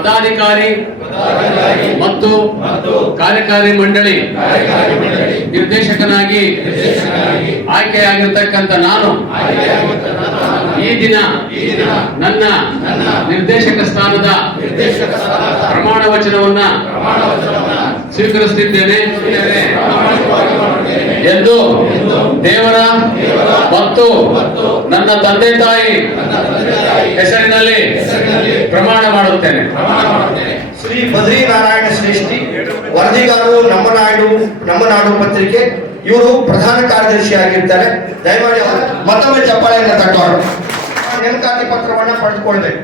ಪದಾಧಿಕಾರಿ ಮತ್ತು ಕಾರ್ಯಕಾರಿ ಮಂಡಳಿ ನಿರ್ದೇಶಕನಾಗಿ ಆಯ್ಕೆಯಾಗಿರ್ತಕ್ಕಂಥ ನಾನು ಈ ದಿನ ನನ್ನ ನಿರ್ದೇಶಕ ಸ್ಥಾನದ ಪ್ರಮಾಣ ವಚನವನ್ನ ಸ್ವೀಕರಿಸುತ್ತಿದ್ದೇನೆ ಎಂದು ದೇವರ ಮತ್ತು ನನ್ನ ತಂದೆ ತಾಯಿ ಹೆಸರಿನಲ್ಲಿ ಪ್ರಮಾಣ ಮಾಡುತ್ತೇನೆ. ಶ್ರೀ ಬದ್ರಿನಾರಾಯಣ ಶ್ರೇಷ್ಠಿ, ವರದಿಗಾರರು ನಮ್ಮ ನಾಯ್ಡು ನಮ್ಮ ನಾಡು ಪತ್ರಿಕೆ, ಇವರು ಪ್ರಧಾನ ಕಾರ್ಯದರ್ಶಿ ಆಗಿರ್ತಾರೆ. ದಯಮಾಡಿ ಮತ್ತೊಮ್ಮೆ ಚಪ್ಪಾಳೆಯನ್ನು ತಟ್ಟೋಣ ನೇಮಕಾತಿ ಪತ್ರವನ್ನು ಪಡೆದುಕೊಳ್ಬೇಕು.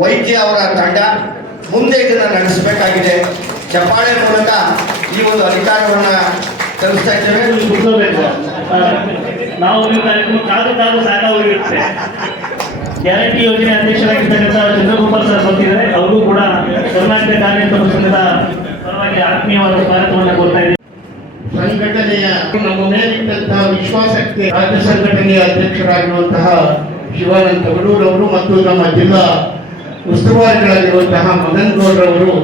ವೈದ್ಯ ಅವರ ತಂಡ ಮುಂದೆ ಇದನ್ನು ನಡೆಸಬೇಕಾಗಿದೆ. ಚಪ್ಪಾಳೆ ಮೂಲಕ ಈ ಒಂದು ಅಧಿಕಾರವನ್ನು ತಲುಪಿಸ್ತಾ ಇದ್ದೇವೆ. ನಾವು ಕಾದು ಕಾದು ಗ್ಯಾರಂಟಿ ಯೋಜನೆ ಅಧ್ಯಕ್ಷರಾಗಿರ್ತಕ್ಕಂಥ ಚಂದ್ರಗೋಪಾಲ್ ಸರ್ ಬಂದಿದ್ದಾರೆ. ಅವರು ಕೂಡ ಕರ್ನಾಟಕ ಕಾರ್ಯ ಸಂಘದ ಪರವಾಗಿ ಆತ್ಮೀಯವಾದ ಸ್ವಾಗತವನ್ನು ಕೊಡ್ತಾ ಇದ್ದಾರೆ. ಸಂಘಟನೆಯ ನಮ್ಮ ಮೇಲಿಟ್ಟಂತಹ ವಿಶ್ವಾಸಕ್ಕೆ ರಾಜ್ಯ ಸಂಘಟನೆಯ ಅಧ್ಯಕ್ಷರಾಗಿರುವಂತಹ ಶಿವಾನಂದ ತಗಡೂರವರು ಮತ್ತು ನಮ್ಮ ಜಿಲ್ಲಾ ಉಸ್ತುವಾರಿಗಳಾಗಿರುವಂತಹ ಮದನ್ ಗೌಡ್ರವರು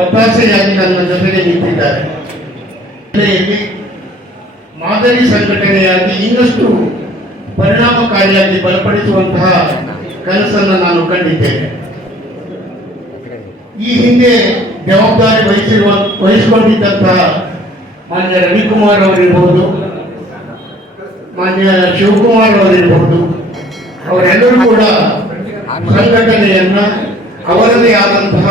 ಒತ್ತಾಸೆಯಾಗಿ ನನ್ನ ಜೊತೆಗೆ ನಿಂತಿದ್ದಾರೆ. ಜಿಲ್ಲೆಯಲ್ಲಿ ಮಾದರಿ ಸಂಘಟನೆಯಾಗಿ ಇನ್ನಷ್ಟು ಪರಿಣಾಮಕಾರಿಯಾಗಿ ಬಲಪಡಿಸುವಂತಹ ಕನಸನ್ನು ನಾನು ಕಂಡಿದ್ದೇನೆ. ಈ ಹಿಂದೆ ಜವಾಬ್ದಾರಿ ವಹಿಸಿರುವ ವಹಿಸಿಕೊಂಡಿದ್ದಂತಹ ಮಾನ್ಯ ರವಿಕುಮಾರ್ ಅವರಿರ್ಬಹುದು ಮಾನ್ಯ ಶಿವಕುಮಾರ್ ಅವರಿರ್ಬೋದು ಅವರೆಲ್ಲರೂ ಕೂಡ ಸಂಘಟನೆಯನ್ನ ಅವರದೇ ಆದಂತಹ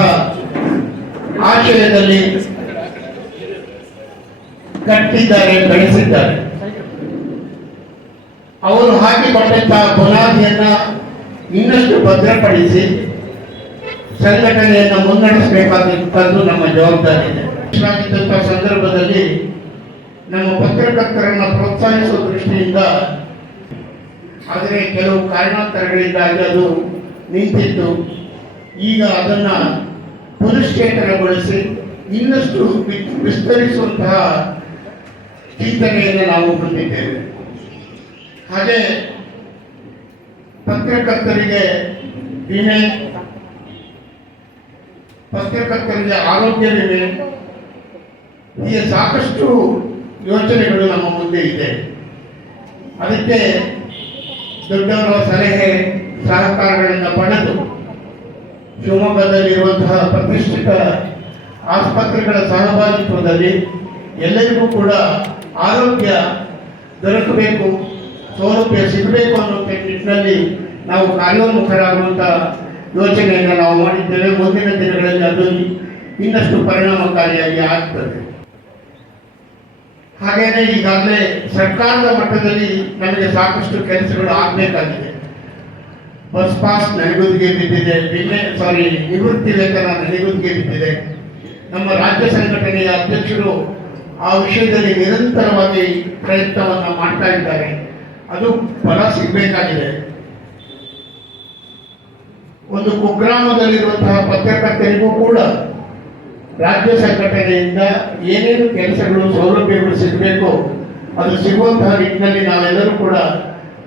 ಆಶಯದಲ್ಲಿ ಕಟ್ಟಿದ್ದಾರೆ ಬೆಳೆಸಿದ್ದಾರೆ. ಅವರು ಹಾಕಿಕೊಂಡಂತಹ ಬುನಾದಿಯನ್ನ ಇನ್ನಷ್ಟು ಭದ್ರಪಡಿಸಿ ಸಂಘಟನೆಯನ್ನು ಮುನ್ನಡೆಸಬೇಕಾದಂತದ್ದು ನಮ್ಮ ಜವಾಬ್ದಾರಿ ಇದೆ. ಸಂದರ್ಭದಲ್ಲಿ ನಮ್ಮ ಪತ್ರಕರ್ತರನ್ನು ಪ್ರೋತ್ಸಾಹಿಸುವ ದೃಷ್ಟಿಯಿಂದ ಆದರೆ ಕೆಲವು ಕಾರಣಾಂತರಗಳಿಂದಾಗಿ ಅದು ನಿಂತಿತ್ತು. ಈಗ ಅದನ್ನ ಪುನಶ್ಚೇತನಗೊಳಿಸಿ ಇನ್ನಷ್ಟು ವಿಸ್ತರಿಸುವಂತಹ ಚಿಂತನೆಯನ್ನು ನಾವು ಹೊಂದಿದ್ದೇವೆ. ಹಾಗೆ ಪತ್ರಕರ್ತರಿಗೆ ವಿಮೆ, ಪತ್ರಕರ್ತರಿಗೆ ಆರೋಗ್ಯ ವಿಮೆ, ಹೀಗೆ ಸಾಕಷ್ಟು ಯೋಚನೆಗಳು ನಮ್ಮ ಮುಂದೆ ಇದೆ. ಅದಕ್ಕೆ ದೊಡ್ಡವರ ಸಲಹೆ ಸಹಕಾರಗಳನ್ನು ಪಡೆದು ಶಿವಮೊಗ್ಗದಲ್ಲಿರುವಂತಹ ಪ್ರತಿಷ್ಠಿತ ಆಸ್ಪತ್ರೆಗಳ ಸಹಭಾಗಿತ್ವದಲ್ಲಿ ಎಲ್ಲರಿಗೂ ಕೂಡ ಆರೋಗ್ಯ ದೊರಕಬೇಕು, ಸೌಲಭ್ಯ ಸಿಗಬೇಕು ಅನ್ನೋ ನಿಟ್ಟಿನಲ್ಲಿ ನಾವು ಕಾರ್ಯೋನ್ಮುಖರಾಗುವಂಥ ಯೋಚನೆಯನ್ನು ನಾವು ಮಾಡಿದ್ದೇವೆ. ಮುಂದಿನ ದಿನಗಳಲ್ಲಿ ಅದು ಇನ್ನಷ್ಟು ಪರಿಣಾಮಕಾರಿಯಾಗಿ ಆಗ್ತದೆ. ಹಾಗೇನೆ ಈಗಾಗಲೇ ಸರ್ಕಾರದ ಮಟ್ಟದಲ್ಲಿ ನಮಗೆ ಸಾಕಷ್ಟು ಕೆಲಸಗಳು ಆಗಬೇಕಾಗಿದೆ. ಬಸ್ ಪಾಸ್ ನನೆಗುದಿಗೆ ಬಿದ್ದಿದೆ. ವಿಮೆ ಸಾರಿ ನಿವೃತ್ತಿ ವೇತನ ನನೆಗುದಿಗೆ ಬಿದ್ದಿದೆ. ನಮ್ಮ ರಾಜ್ಯ ಸಂಘಟನೆಯ ಅಧ್ಯಕ್ಷರು ಆ ವಿಷಯದಲ್ಲಿ ನಿರಂತರವಾಗಿ ಪ್ರಯತ್ನವನ್ನು ಮಾಡ್ತಾ ಇದ್ದಾರೆ. ಅದು ಫಲ ಸಿಗಬೇಕಾಗಿದೆ. ಒಂದು ಕುಗ್ರಾಮದಲ್ಲಿರುವಂತಹ ಪತ್ರಕರ್ತರಿಗೂ ಕೂಡ ರಾಜ್ಯ ಸಂಘಟನೆಯಿಂದ ಏನೇನು ಕೆಲಸಗಳು ಸೌಲಭ್ಯಗಳು ಸಿಗಬೇಕು ಅದು ಸಿಗುವಂತಹ ನಿಟ್ಟಿನಲ್ಲಿ ನಾವೆಲ್ಲರೂ ಕೂಡ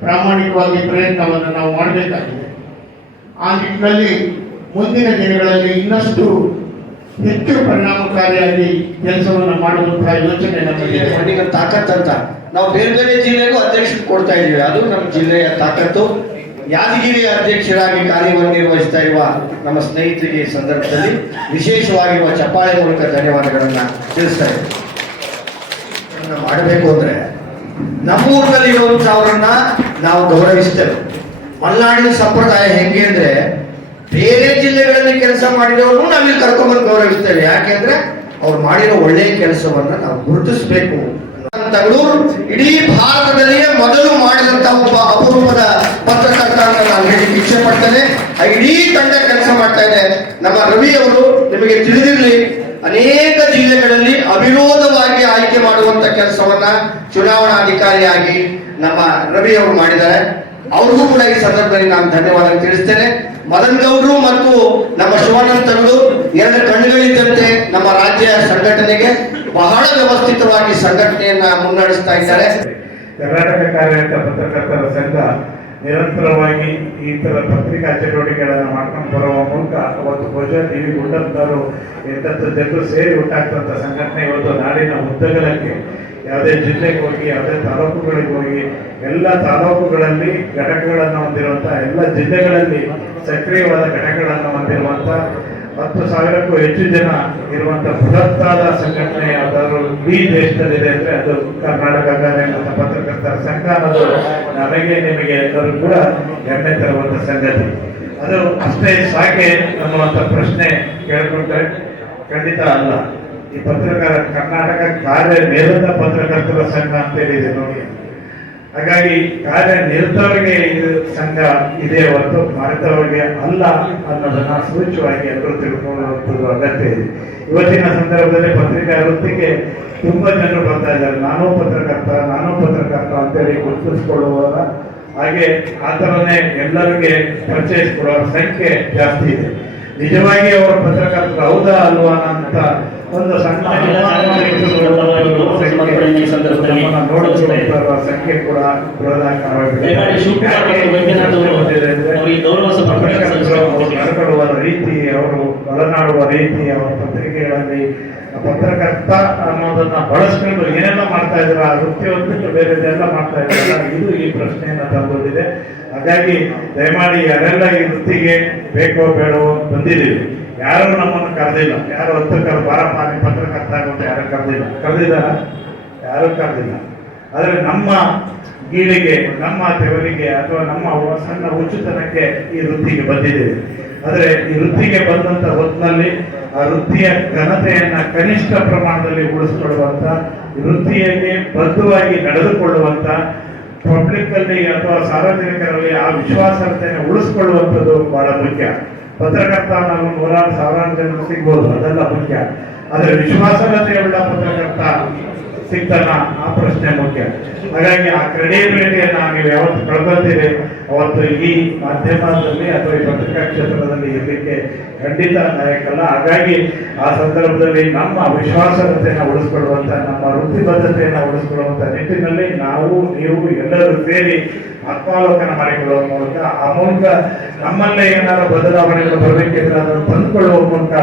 ಪ್ರಾಮಾಣಿಕವಾಗಿ ಪ್ರಯತ್ನವನ್ನು ನಾವು ಮಾಡಬೇಕಾಗಿದೆ. ಆ ನಿಟ್ಟಿನಲ್ಲಿ ಮುಂದಿನ ದಿನಗಳಲ್ಲಿ ಇನ್ನಷ್ಟು ಹೆಚ್ಚು ಪರಿಣಾಮಕಾರಿಯಾಗಿ ಕೆಲಸವನ್ನು ಮಾಡುವಂತಹ ಯೋಚನೆ ನಮಗೆ ತಾಕತ್ತಂತ ನಾವು ಬೇರೆ ಬೇರೆ ಜಿಲ್ಲೆಗೂ ಅಧ್ಯಕ್ಷ ಕೊಡ್ತಾ ಇದ್ದೀವಿ. ಅದು ನಮ್ಮ ಜಿಲ್ಲೆಯ ತಾಕತ್ತು. ಯಾದಗಿರಿ ಅಧ್ಯಕ್ಷರಾಗಿ ಕಾರ್ಯನಿರ್ವಹಿಸ್ತಾ ನಿರ್ವಹಿಸ್ತಾ ಇರುವ ನಮ್ಮ ಸ್ನೇಹಿತರಿಗೆ ಸಂದರ್ಭದಲ್ಲಿ ವಿಶೇಷವಾಗಿರುವ ಚಪ್ಪಾಳೆ ಮೂಲಕ ಧನ್ಯವಾದಗಳನ್ನು ತಿಳಿಸ್ತಾ ಇದ್ದೀವಿ ಮಾಡಬೇಕು ಅಂದ್ರೆ ನಮ್ಮೂರಿನಲ್ಲಿ ಇರುವಂತಹವರನ್ನ ನಾವು ಗೌರವಿಸ್ತೇವೆ. ಮಲ್ನಾಡಿನ ಸಂಪ್ರದಾಯ ಹೆಂಗೆ ಅಂದ್ರೆ ಬೇರೆ ಜಿಲ್ಲೆಗಳಲ್ಲಿ ಕೆಲಸ ಮಾಡಿದವರು ನಾವಿಲ್ಲಿ ಕರ್ಕೊಂಡ್ಬಂದು ಗೌರವಿಸ್ತೇವೆ. ಯಾಕೆಂದ್ರೆ ಅವ್ರು ಮಾಡಿರೋ ಒಳ್ಳೆಯ ಕೆಲಸವನ್ನ ನಾವು ಗುರುತಿಸಬೇಕು. ತಗಳೂರು ಇಡೀ ಭಾರತದಲ್ಲಿಯೇ ಮೊದಲು ಮಾಡಿದಂತಹ ಒಬ್ಬ ಅಪರೂಪದ ಪತ್ರಕರ್ತ ಅಂತ ನಾನು ಹೇಳಿ ಇಚ್ಛೆ ಪಡ್ತೇನೆ ಇಡೀ ತಂಡ ಕೆಲಸ ಮಾಡ್ತಾ ಇದೆ. ನಮ್ಮ ರವಿ ಅವರು ನಿಮಗೆ ತಿಳಿದಿರಲಿ, ಅನೇಕ ಜಿಲ್ಲೆಗಳಲ್ಲಿ ಅವಿರೋಧವಾಗಿ ಆಯ್ಕೆ ಮಾಡುವಂತ ಕೆಲಸವನ್ನ ಚುನಾವಣಾಧಿಕಾರಿಯಾಗಿ ನಮ್ಮ ರವಿ ಅವರು ಮಾಡಿದ್ದಾರೆ. ಅವ್ರಿಗೂ ಕೂಡ ಈ ಸಂದರ್ಭದಲ್ಲಿ ನಾನು ಧನ್ಯವಾದ ತಿಳಿಸ್ತೇನೆ. ಮದನ್ ಗೌಡ್ರು ಮತ್ತು ನಮ್ಮ ಶಿವಾನಂದರು ಎರಡು ಕಣ್ಣುಗಳಿದ್ದಂತೆ ನಮ್ಮ ರಾಜ್ಯ ಸಂಘಟನೆಗೆ ಬಹಳ ವ್ಯವಸ್ಥಿತವಾಗಿ ಸಂಘಟನೆಯನ್ನ ಮುನ್ನಡೆಸ್ತಾ ಇದ್ದಾರೆ. ಕರ್ನಾಟಕ ಕಾರ್ಯರತ ಪತ್ರಕರ್ತರ ಸಂಘ ನಿರಂತರವಾಗಿ ಈ ತರ ಪತ್ರಿಕಾ ಚಟುವಟಿಕೆಗಳನ್ನು ಮಾಡ್ಕೊಂಡು ಬರುವ ಮೂಲಕ ಅವತ್ತು ಬಹುಶಃ ದೇವಿ ವಿ ಎಂತ ಜನರು ಸೇರಿ ಉಂಟಾಗ್ತಂತ ಸಂಘಟನೆ ಇವತ್ತು ನಾಡಿನ ಉದ್ದಗಲಕ್ಕೆ ಯಾವುದೇ ಜಿಲ್ಲೆಗೆ ಹೋಗಿ, ಯಾವುದೇ ತಾಲೂಕುಗಳಿಗೆ ಹೋಗಿ, ಎಲ್ಲ ತಾಲೂಕುಗಳಲ್ಲಿ ಘಟಕಗಳನ್ನು ಹೊಂದಿರುವಂಥ ಎಲ್ಲ ಜಿಲ್ಲೆಗಳಲ್ಲಿ ಸಕ್ರಿಯವಾದ ಘಟಕಗಳನ್ನು ಹೊಂದಿರುವಂಥ ಹತ್ತು ಸಾವಿರಕ್ಕೂ ಹೆಚ್ಚು ಜನ ಇರುವಂಥ ಬೃಹತ್ತಾದ ಸಂಘಟನೆ ಯಾವ್ದಾದ್ರು ಇಡೀ ದೇಶದಲ್ಲಿದೆ ಅಂದ್ರೆ ಅದು ಕರ್ನಾಟಕ ಕಾರ್ಯಕರ್ತ ಪತ್ರಕರ್ತರ ಸಂಘ ಅನ್ನೋದು ನಮಗೆ, ನಿಮಗೆ ಎಲ್ಲರೂ ಕೂಡ ಹೆಮ್ಮೆ ತರುವಂಥ ಸಂಗತಿ. ಅದು ಅಷ್ಟೇ ಸಾಕೆ ಅನ್ನುವಂಥ ಪ್ರಶ್ನೆ ಕೇಳ್ಕೊಂಡ್ರೆ ಖಂಡಿತ ಅಲ್ಲ. ಈ ಪತ್ರಕಾರ ಕರ್ನಾಟಕ ಕಾರ್ಯ ನಿರತ ಪತ್ರಕರ್ತರ ಸಂಘ ಅಂತ ಹೇಳಿದೆ ನೋಡಿ. ಹಾಗಾಗಿ ಕಾರ್ಯ ನಿರತವರಿಗೆ ಇದು ಸಂಘ ಇದೆ ಹೊರತು ಮರೆತವರಿಗೆ ಅಲ್ಲ ಅನ್ನೋದನ್ನ ಸೂಚ್ಯವಾಗಿ ಎಲ್ಲರೂ ತಿಳ್ಕೊಳ್ಳುವಂಥದ್ದು ಅಗತ್ಯ ಇದೆ. ಇವತ್ತಿನ ಸಂದರ್ಭದಲ್ಲಿ ಪತ್ರಿಕಾ ವೃತ್ತಿಗೆ ತುಂಬಾ ಜನರು ಬರ್ತಾ ಇದ್ದಾರೆ. ನಾನು ಪತ್ರಕರ್ತ ನಾನು ಪತ್ರಕರ್ತ ಅಂತೇಳಿ ಗುರುತಿಸ್ಕೊಳ್ಳುವಾಗ ಹಾಗೆ ಆ ಥರನೇ ಎಲ್ಲರಿಗೆ ಪರಿಚಯಿಸ್ಕೊಳ್ಳುವ ಸಂಖ್ಯೆ ಜಾಸ್ತಿ ಇದೆ. ನಿಜವಾಗಿ ಅವರ ಪತ್ರಕರ್ತರು ಹೌದಾ ಅಲ್ವಾ ಅಂತ ಒಂದು ಸಣ್ಣ ಸಂದರ್ಭದಲ್ಲಿ ಸಂಖ್ಯೆ ಕೂಡ ನಡ್ಕೊಳ್ಳುವ ರೀತಿ ಅವರು ಒಳನಾಡುವ ರೀತಿ ಅವರ ಪತ್ರಿಕೆಗಳಲ್ಲಿ ಪತ್ರಕರ್ತ ಅನ್ನೋದನ್ನ ಬಳಸ್ಕೊಂಡು ಏನೆಲ್ಲ ಮಾಡ್ತಾ ಇದ್ರ ಆ ವೃತ್ತಿ ಬೇರೆ ಬೇರೆದೆಲ್ಲ ಮಾಡ್ತಾ ಇದ್ದಾರೆ ಇದು ಈ ಪ್ರಶ್ನೆಯನ್ನ ತಂದೊಂದಿದೆ ಹಾಗಾಗಿ ದಯಮಾಡಿ ಅದೆಲ್ಲ ಈ ವೃತ್ತಿಗೆ ಬೇಕೋ ಬೇಡವೋ ಬಂದಿದ್ದೀವಿ. ಯಾರು ನಮ್ಮನ್ನು ಕರೆದಿಲ್ಲ. ಯಾರು ಹತ್ತಿರ ಬಾರಪ್ಪ ನೀವು ಪತ್ರಕರ್ತ ಆಗುತ್ತೆ ಯಾರು ಕರೆದಿಲ್ಲ. ಕರೆದಿದ್ದಾರ? ಯಾರು ಕರೆದಿಲ್ಲ. ಆದರೆ ನಮ್ಮ ಗೀಳಿಗೆ, ನಮ್ಮ ತೆವರಿಗೆ ಅಥವಾ ನಮ್ಮ ಸಣ್ಣ ಉಚಿತನಕ್ಕೆ ಈ ವೃತ್ತಿಗೆ ಬಂದಿದ್ದೇವೆ. ಆದರೆ ಈ ವೃತ್ತಿಗೆ ಬಂದಂತ ಹೊತ್ತಿನಲ್ಲಿ ಆ ವೃತ್ತಿಯ ಘನತೆಯನ್ನ ಕನಿಷ್ಠ ಪ್ರಮಾಣದಲ್ಲಿ ಉಳಿಸ್ಕೊಳ್ಳುವಂತ ವೃತ್ತಿಯಲ್ಲಿ ಬದ್ಧವಾಗಿ ನಡೆದುಕೊಳ್ಳುವಂತ ಪಬ್ಲಿಕ್ ಅಲ್ಲಿ ಅಥವಾ ಸಾರ್ವಜನಿಕರಲ್ಲಿ ಆ ವಿಶ್ವಾಸಾರ್ಹತೆಯನ್ನು ಉಳಿಸ್ಕೊಳ್ಳುವಂಥದ್ದು ಬಹಳ ಮುಖ್ಯ. ಪತ್ರಕರ್ತ ನಾವು ನೂರಾರು ಸಾವಿರಾರು ಜನ ಸಿಗ್ಬೋದು, ಅದೆಲ್ಲ ಮುಖ್ಯ. ಆದರೆ ವಿಶ್ವಾಸಾರ್ಹತೆಯುಳ್ಳ ಪತ್ರಕರ್ತ ಸಿಗ್ತಾನ? ಆ ಪ್ರಶ್ನೆ ಮುಖ್ಯ. ಹಾಗಾಗಿ ಆ ಕ್ರೆಡಿಬಿಲಿಟಿಯನ್ನು ನೀವು ಯಾವತ್ತು ಕಳ್ಕೊಳ್ತೀರಿ? ಅವತ್ತು ಈ ಮಾಧ್ಯಮದಲ್ಲಿ ಅಥವಾ ಈ ಪತ್ರಿಕಾ ಕ್ಷೇತ್ರದಲ್ಲಿ ಇರಲಿಕ್ಕೆ ಖಂಡಿತ ನಾಯಕಲ್ಲ ಹಾಗಾಗಿ ಆ ಸಂದರ್ಭದಲ್ಲಿ ನಮ್ಮ ವಿಶ್ವಾಸಾರ್ಹತೆಯನ್ನು ಉಳಿಸ್ಕೊಳ್ಳುವಂಥ ನಮ್ಮ ವೃತ್ತಿಬದ್ಧತೆಯನ್ನು ಉಳಿಸ್ಕೊಳ್ಳುವಂಥ ನಿಟ್ಟಿನಲ್ಲಿ ನಾವು, ನೀವು ಎಲ್ಲರೂ ಸೇರಿ ಆತ್ಮಾವಲೋಕನ ಮಾಡಿಕೊಳ್ಳುವ ಮೂಲಕ, ಆ ಮೂಲಕ ನಮ್ಮಲ್ಲೇ ಏನಾದ್ರು ಬದಲಾವಣೆಗಳು ಬರಬೇಕಿದ್ರೆ ಅದನ್ನು ತಂದುಕೊಳ್ಳುವ ಮೂಲಕ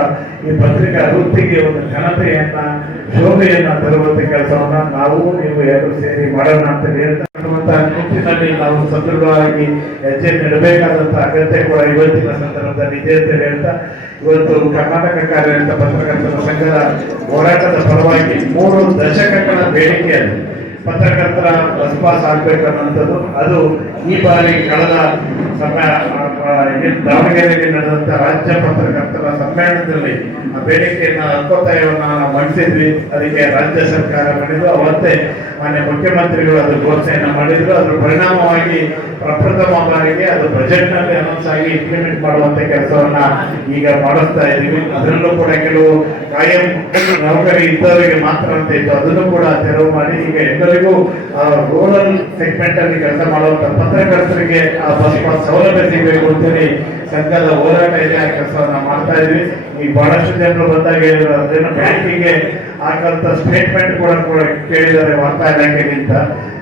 ಈ ಪತ್ರಿಕಾ ವೃತ್ತಿಗೆ ಒಂದು ಘನತೆಯನ್ನ, ಶೋಭೆಯನ್ನ ತರುವಂತ ಕೆಲಸವನ್ನ ನಾವು, ನೀವು ಎಲ್ಲರೂ ಸೇರಿ ಮಾಡೋಣ ಅಂತ ಹೇಳ್ತಾ ನಿಟ್ಟಿನಲ್ಲಿ ನಾವು ಸದೃಢವಾಗಿ ಹೆಜ್ಜೆ ನೆಡಬೇಕಾದಂತಹ ಅಗತ್ಯ ಕೂಡ ಇವತ್ತಿನ ಸಂದರ್ಭದಲ್ಲಿ ಇದೆ ಅಂತ. ಹೇಳ್ತಾ ಇವತ್ತು ಕರ್ನಾಟಕ ಕಾರ್ಯನಿರತ ಪತ್ರಕರ್ತರ ಸಂಘದ ಹೋರಾಟದ ಪರವಾಗಿ ಮೂರು ದಶಕಗಳ ಬೇಡಿಕೆ ಅದು ಪತ್ರಕರ್ತರ ಬಸ್ ಪಾಸ್ ಆಗ್ಬೇಕನ್ನೋಂಥದ್ದು. ಅದು ಈ ಬಾರಿ ಕಳೆದ ಏನ್ ದಾವಣಗೆರೆಯಲ್ಲಿ ನಡೆದಂತ ರಾಜ್ಯ ಪತ್ರಕರ್ತರ ಸಮ್ಮೇಳನದಲ್ಲಿ ಆ ಬೇಡಿಕೆಯನ್ನ ಹಕ್ಕೊತ್ತಾಯವನ್ನ ನಾವು ಮಂಡಿಸಿದ್ವಿ. ಅದಕ್ಕೆ ರಾಜ್ಯ ಸರ್ಕಾರ ಮಾಡಿದ್ರು ಅವತ್ತೇ ಮಾನ್ಯ ಮುಖ್ಯಮಂತ್ರಿಗಳು ಅದು ಘೋಷಣೆಯನ್ನ ಮಾಡಿದ್ರು. ಅದ್ರ ಪರಿಣಾಮವಾಗಿ ಪ್ರಪ್ರಥಮ ಬಾರಿಗೆ ಅದು ಬಜೆಟ್ನಲ್ಲಿ ಅನೌನ್ಸ್ ಆಗಿ ಇಂಪ್ಲಿಮೆಂಟ್ ಮಾಡುವಂತ ಕೆಲಸವನ್ನ ಈಗ ಮಾಡಿಸ್ತಾ ಇದೀವಿ ಅದರಲ್ಲೂ ಕೂಡ ಕೆಲವು ಕಾಯಂ ನೌಕರಿ ಇದ್ದವರಿಗೆ ಮಾತ್ರ ಅಂತ ಇತ್ತು. ಅದನ್ನು ಕೂಡ ತೆರವು ಮಾಡಿ ಈಗ ಎಲ್ಲರಿಗೂ ರೂರಲ್ ಸೆಗ್ಮೆಂಟ್ ಅಲ್ಲಿ ಕೆಲಸ ಮಾಡುವಂತ ಪತ್ರಕರ್ತರಿಗೆ ಆ ಬಸ್ ಪಾಸ್ ಸೌಲಭ್ಯ ಸಿಗಬೇಕು ಅಂತೇಳಿ ಸಂಘದ ಹೋರಾಟ ಇದೆ, ಆ ಕೆಲಸವನ್ನ ಮಾಡ್ತಾ ಇದ್ವಿ. ಈ ಬಹಳಷ್ಟು ಜನರು ಬಂದಾಗ ಹೇಳಿದ್ರು ಅದನ್ನು ಬ್ಯಾಂಕಿಗೆ ಹಾಕಂತ ಸ್ಟೇಟ್ಮೆಂಟ್ ಕೂಡ ಕೂಡ ಕೇಳಿದ್ದಾರೆ ವಾರ್ತಾ ಇಲಾಖೆಗಿಂತ.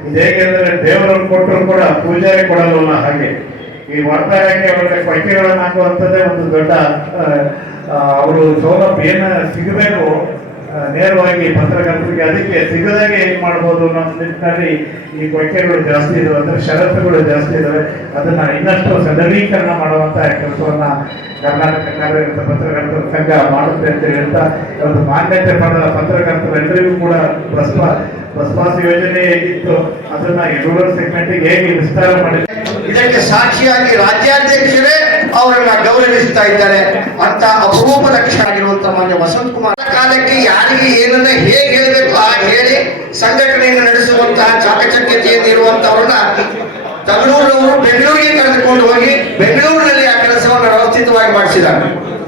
ಇದು ಹೇಗೆಂದ್ರೆ ದೇವರನ್ನು ಕೊಟ್ಟರು ಕೂಡ ಪೂಜಾರಿ ಕೊಡಲ್ಲ ಹಾಗೆ. ಈ ವಾರ್ತಾ ಇಲಾಖೆ ಅವರಿಗೆ ಪಟ್ಟಿಗಳನ್ನು ಹಾಕುವಂಥದ್ದೇ ಒಂದು ದೊಡ್ಡ ಅವರು ಸೌಲಭ್ಯ ಏನ ಸಿಗಬೇಕು ನೇರವಾಗಿ ಪತ್ರಕರ್ತರಿಗೆ ಅದಕ್ಕೆ ಸಿಗದಾಗೆ ಏನು ಮಾಡ್ಬೋದು ಅನ್ನೋ ನಿಟ್ಟಿನಲ್ಲಿ ಈ ಕೊಯ್ಕೆಗಳು ಜಾಸ್ತಿ ಇದಾವೆ, ಅಂದ್ರೆ ಷರತ್ತುಗಳು ಜಾಸ್ತಿ ಇದ್ದಾವೆ ಅದನ್ನ ಇನ್ನಷ್ಟು ಸದರೀಕರಣ ಮಾಡುವಂತ ಕೆಲಸವನ್ನ ಕರ್ನಾಟಕ ಕಾರ್ಯಕರ್ತ ಪತ್ರಕರ್ತರ ಸಂಘ ಮಾಡುತ್ತೆ ಅಂತ ಹೇಳ್ತಾ ಒಂದು ಮಾನ್ಯತೆ ಪಡೆದ ಪತ್ರಕರ್ತರೆಲ್ಲರಿಗೂ ಕೂಡ ಬಸ್ ಪಾ- ಯೋಜನೆ ಹೇಗಿತ್ತು ಅದನ್ನ ರೂರಲ್ ಸೆಗ್ಮೆಂಟ್ಗೆ ಹೇಗೆ ವಿಸ್ತಾರ ಮಾಡಿದೆ ಇದಕ್ಕೆ ಸಾಕ್ಷಿಯಾಗಿ ರಾಜ್ಯಾಧ್ಯಕ್ಷರೇ ಅವರನ್ನ ಗೌರವಿಸ್ತಾ ಇದ್ದಾರೆ ಅಂತ ಅಪರೂಪದ ಕ್ಷಣ ಆಗಿರುವಂತ ಮಾನ್ಯ ವಸಂತ್ ಕುಮಾರ್. ಕಾಲಕ್ಕೆ ಯಾರಿಗೆ ಏನನ್ನ ಹೇಗೆ ಹೇಳಬೇಕು ಆ ಹೇಳಿ ಸಂಘಟನೆಯನ್ನು ಇರುವಂತವ್ರನ್ನ ತಮಿಳುನವರು ಬೆಂಗಳೂರಿಗೆ ಕರೆದುಕೊಂಡು ಹೋಗಿ ಬೆಂಗಳೂರಿನಲ್ಲಿ ಆ ಕೆಲಸವನ್ನು ವ್ಯವಸ್ಥಿತವಾಗಿ ಮಾಡಿಸಿದ್ದಾರೆ